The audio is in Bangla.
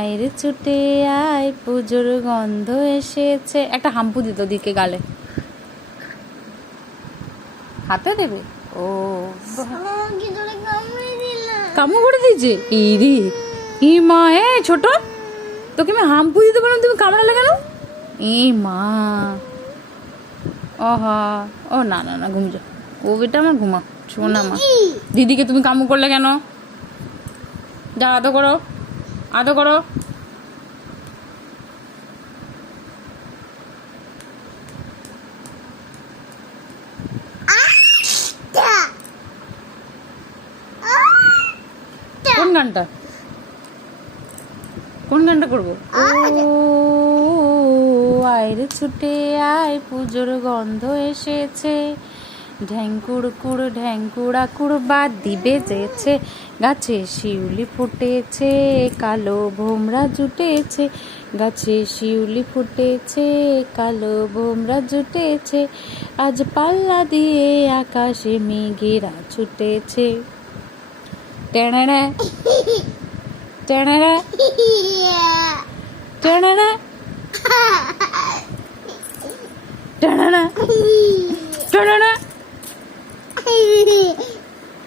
আয় ছুটে আয় পুজোর গন্ধ এসেছে। একটা হাম্পু দিত দিকে গালে, হাতে দেবে। ও কামু করে দিয়েছে। ইরি ই মা, এ ছোট, তোকে আমি হাম্পু দিতে বললাম, তুমি কামড়ালে কেন? এ মা, ওহা, ও না না না, ঘুম যা, ও বেটা আমার ঘুমা, শোনা মা। দিদিকে তুমি কামু করলে কেন? যা আদো করো, আদো করো। কোন গানটা, কোন গানটা করবো? ও আয় রে ছুটে আয় পুজোর গন্ধ এসেছে, ঢ্যাঙ্কুড়া কুড় বাদ দিবে যেছে, গাছে শিউলি ফুটেছে কালো ভোমরা জুটেছে, গাছে শিউলি ফুটেছে কালো ভোমরা জুটেছে, আজ পাল্লা দিয়ে আকাশে মেঘেরা ছুটেছে। টেনেনে টেনেনে টেনেনে টেনেনে টেনেনে